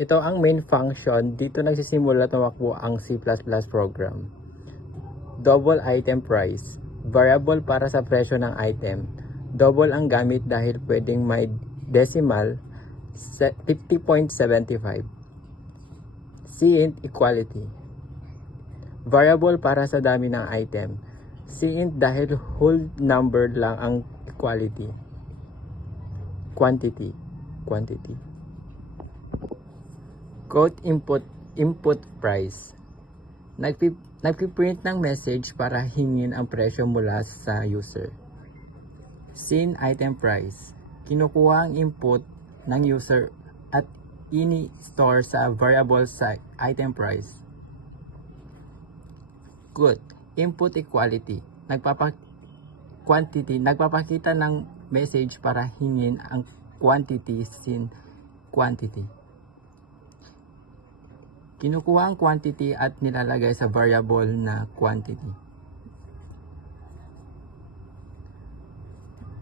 Ito ang main function. Dito nagsisimula tumakbo ang C++ program. Double item price. Variable para sa presyo ng item. Double ang gamit dahil pwedeng may decimal 50.75. Cint equality. Variable para sa dami ng item. Cint dahil whole number lang ang equality. Quantity. Quote input price. Nagpiprint ng message para hingin ang presyo mula sa user. Sin item price. Kinukuha ang input ng user at ini-store sa variable sa item price. Good. Input equality. Nagpapakita ng message para hingin ang quantity sin quantity. Kinukuha ang quantity at nilalagay sa variable na quantity.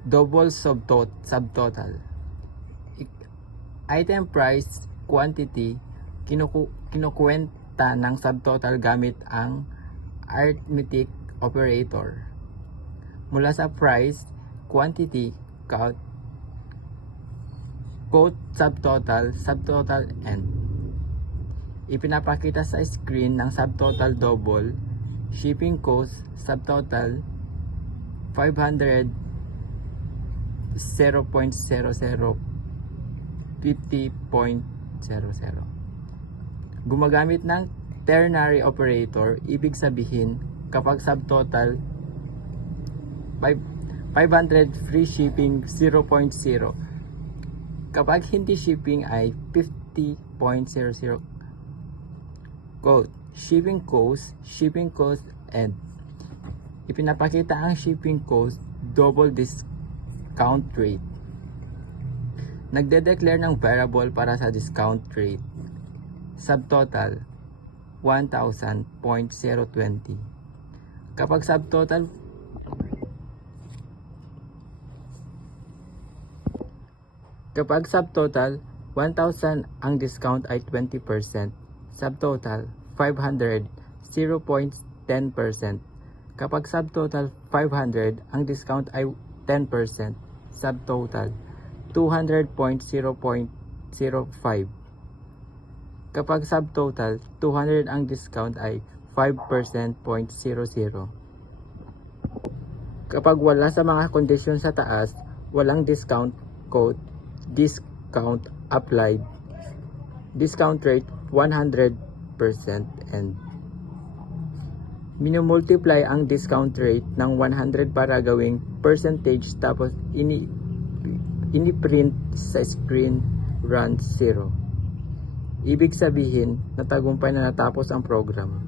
Double subtotal. Item price quantity kinukuwenta ng subtotal gamit ang arithmetic operator. Mula sa price, quantity, quote subtotal, end. Ipinapakita sa screen ng subtotal double, shipping cost, subtotal, 500, 0.00, 50.00. Gumagamit ng ternary operator, ibig sabihin, kapag subtotal, 500 free shipping 0.0. Kapag hindi shipping ay 50.00. Quote, shipping cost, and ipinapakita ang shipping cost, double discount rate. Nagde-declare ng variable para sa discount rate. Subtotal, 1,000.020. Kapag subtotal 1,000 ang discount ay 20%. Subtotal 500, 0.10%. Kapag subtotal 500, ang discount ay 10%. Subtotal 200.0.05. Kapag subtotal 200, ang discount ay 5%.00. Kapag wala sa mga kondisyon sa taas, walang discount, quote, discount applied. Discount rate 100% and minumultiply ang discount rate ng 100 para gawing percentage tapos ini-print sa screen run 0. Ibig sabihin, natagumpay na natapos ang program.